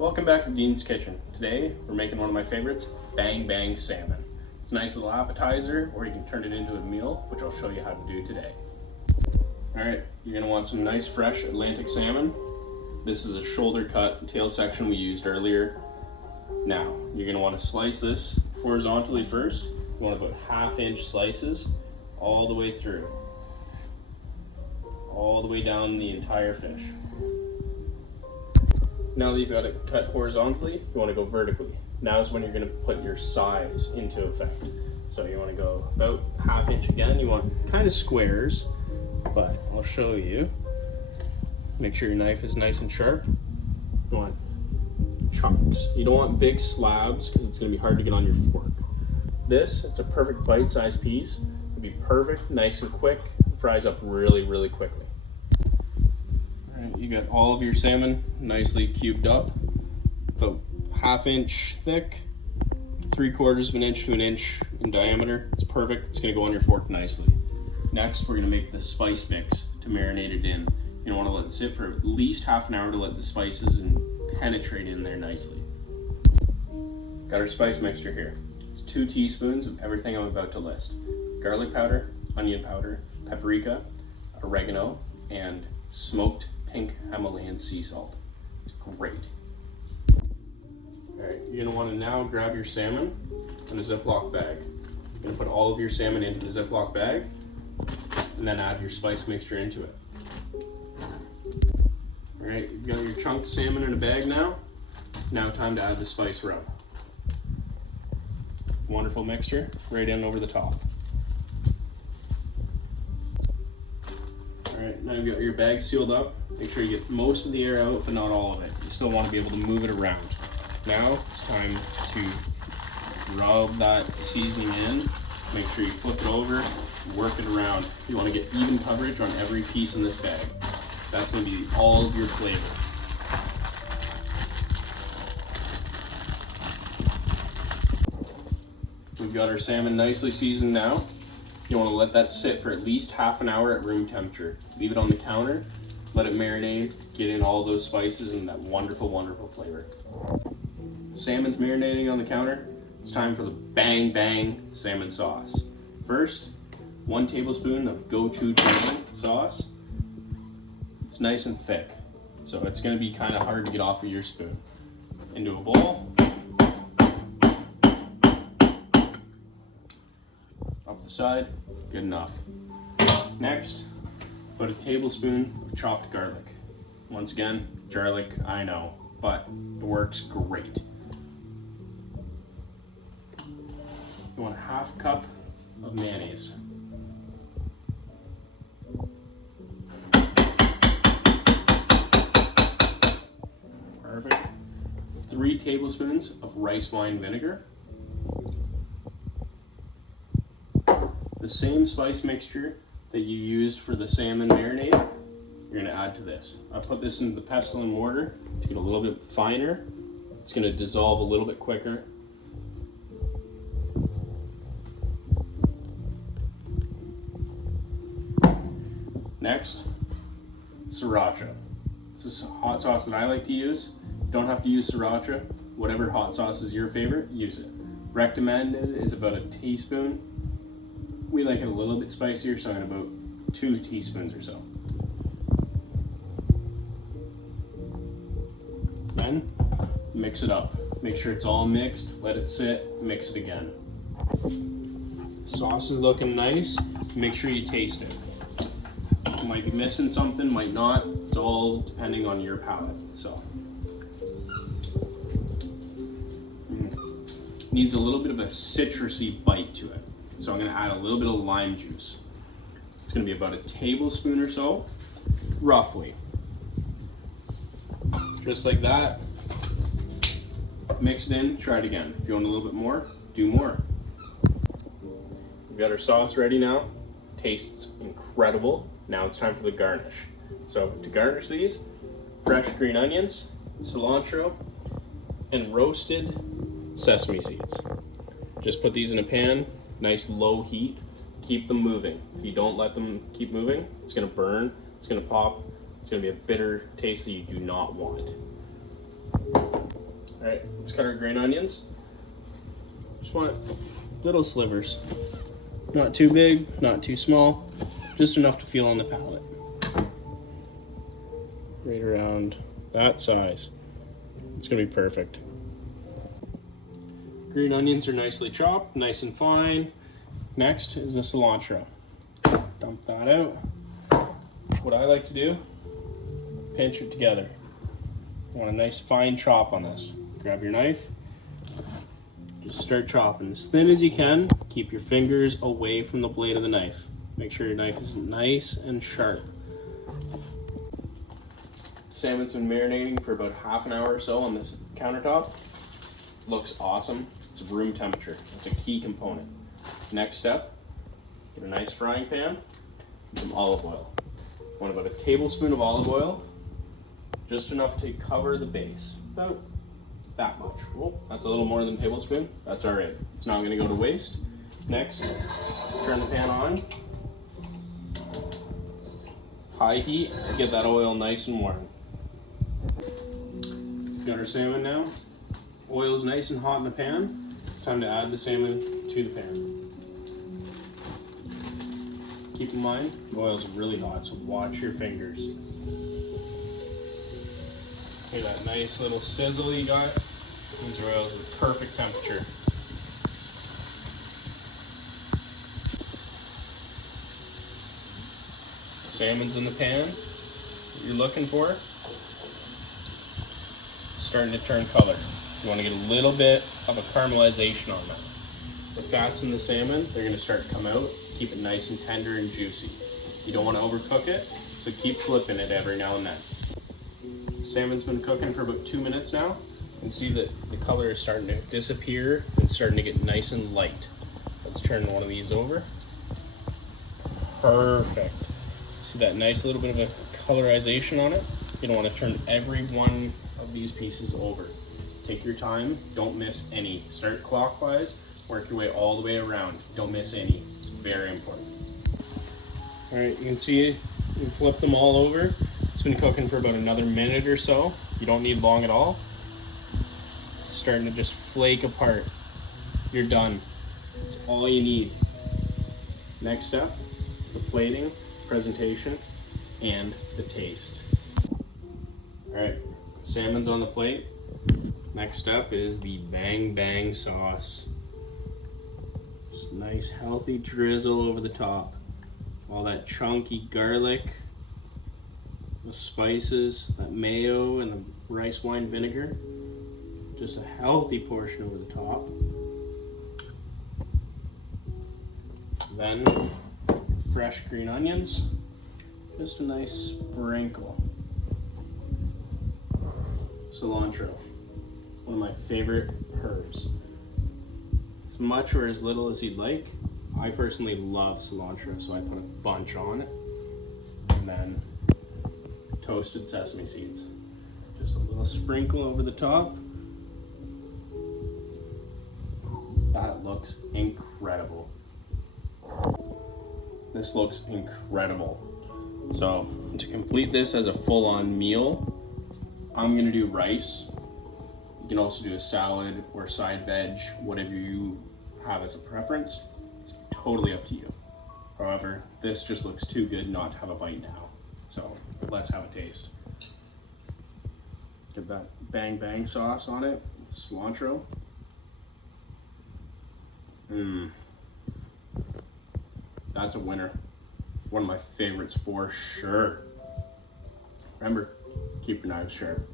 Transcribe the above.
Welcome back to Dean's Kitchen. Today we're making one of my favorites, Bang Bang Salmon. It's a nice little appetizer, or you can turn it into a meal, which I'll show you how to do today. Alright, you're going to want some nice fresh Atlantic salmon. This is a shoulder cut tail section we used earlier. Now, you're going to want to slice this horizontally first. You want about 1/2 inch slices all the way through. All the way down the entire fish. Now that you've got it cut horizontally, you want to go vertically. Now is when you're going to put your size into effect. So you want to go about 1/2 inch again. You want kind of squares, but I'll show you. Make sure your knife is nice and sharp. You want chunks. You don't want big slabs because it's going to be hard to get on your fork. It's a perfect bite-sized piece. It'll be perfect, nice and quick. It fries up really, really quickly. You got all of your salmon nicely cubed up, about 1/2 inch thick, 3/4 of an inch to an inch in diameter. It's perfect. It's going to go on your fork nicely. Next, we're going to make the spice mix to marinate it in. You want to let it sit for at least 1/2 hour to let the spices and penetrate in there nicely. Got our spice mixture here. It's 2 teaspoons of everything I'm about to list: garlic powder, onion powder, paprika, oregano, and smoked pink Himalayan sea salt. It's great. Alright, you're going to want to now grab your salmon in a Ziploc bag. You're going to put all of your salmon into the Ziploc bag and then add your spice mixture into it. Alright, you've got your chunked salmon in a bag now. Now time to add the spice rub. Wonderful mixture, right in over the top. Alright, now you've got your bag sealed up. Make sure you get most of the air out, but not all of it. You still want to be able to move it around. Now it's time to rub that seasoning in. Make sure you flip it over, work it around. You want to get even coverage on every piece in this bag. That's going to be all of your flavor. We've got our salmon nicely seasoned now. You want to let that sit for at least 1/2 hour at room temperature. Leave it on the counter, let it marinate, get in all those spices and that wonderful, wonderful flavor. Salmon's marinating on the counter. It's time for the Bang Bang salmon sauce. First, 1 tablespoon of gochujang sauce. It's nice and thick, so it's going to be kind of hard to get off of your spoon. Into a bowl. Up the side, good enough. Next, put a tablespoon of chopped garlic. Once again, garlic, I know, but it works great. You want 1/2 cup of mayonnaise. Perfect. 3 tablespoons of rice wine vinegar. The same spice mixture that you used for the salmon marinade, you're going to add to this. I put this into the pestle and mortar to get a little bit finer. It's going to dissolve a little bit quicker. Next, sriracha. This is a hot sauce that I like to use. You don't have to use sriracha. Whatever hot sauce is your favorite, use it. Recommended is about 1 teaspoon. We like it a little bit spicier, so I'm at about 2 teaspoons or so. Then, mix it up. Make sure it's all mixed, let it sit, mix it again. Sauce is looking nice. Make sure you taste it. You might be missing something, might not. It's all depending on your palate. So, needs a little bit of a citrusy bite to it. So I'm going to add a little bit of lime juice. It's going to be about 1 tablespoon or so, roughly. Just like that. Mix it in, try it again. If you want a little bit more, do more. We've got our sauce ready now. Tastes incredible. Now it's time for the garnish. So to garnish these, fresh green onions, cilantro, and roasted sesame seeds. Just put these in a pan. Nice low heat, keep them moving. If you don't let them keep moving, it's gonna burn, it's gonna pop, it's gonna be a bitter taste that you do not want. All right, let's cut our green onions. Just want little slivers. Not too big, not too small, just enough to feel on the palate. Right around that size. It's gonna be perfect. Green onions are nicely chopped, nice and fine. Next is the cilantro. Dump that out. What I like to do, pinch it together. I want a nice fine chop on this. Grab your knife, just start chopping as thin as you can. Keep your fingers away from the blade of the knife. Make sure your knife is nice and sharp. Salmon's been marinating for about half an hour or so on this countertop. Looks awesome. It's room temperature. It's a key component. Next step, get a nice frying pan and some olive oil. Want about a tablespoon of olive oil, just enough to cover the base. About that much. Oh, that's a little more than a tablespoon. That's all right. It's not going to go to waste. Next, turn the pan on. High heat to get that oil nice and warm. Got our salmon now. Oil's nice and hot in the pan. It's time to add the salmon to the pan. Keep in mind, the oil's really hot, so watch your fingers. Hear that nice little sizzle you got? Means your oil's at the perfect temperature. Salmon's in the pan. What you're looking for, starting to turn color. You want to get a little bit of a caramelization on that. The fats in the salmon, they're going to start to come out. Keep it nice and tender and juicy. You don't want to overcook it, so keep flipping it every now and then. Salmon's been cooking for about 2 minutes now. You can see that the color is starting to disappear and starting to get nice and light. Let's turn one of these over. Perfect. See that nice little bit of a colorization on it? You don't want to turn every one of these pieces over. Take your time, don't miss any. Start clockwise, work your way all the way around. Don't miss any, it's very important. All right, you can see we flipped them all over. It's been cooking for about another minute or so. You don't need long at all. It's starting to just flake apart. You're done. That's all you need. Next step is the plating, presentation, and the taste. All right, salmon's on the plate. Next step is the bang bang sauce. Just nice healthy drizzle over the top. All that chunky garlic, the spices, that mayo and the rice wine vinegar. Just a healthy portion over the top. Then fresh green onions. Just a nice sprinkle. Cilantro. One of my favorite herbs. As much or as little as you'd like. I personally love cilantro, so I put a bunch on. And then toasted sesame seeds. Just a little sprinkle over the top. That looks incredible. This looks incredible. So to complete this as a full-on meal, I'm gonna do rice. You can also do a salad or side veg, whatever you have as a preference. It's totally up to you. However, this just looks too good not to have a bite now. So let's have a taste. Get that bang bang sauce on it, cilantro. That's a winner. One of my favorites for sure. Remember, keep your knives sharp.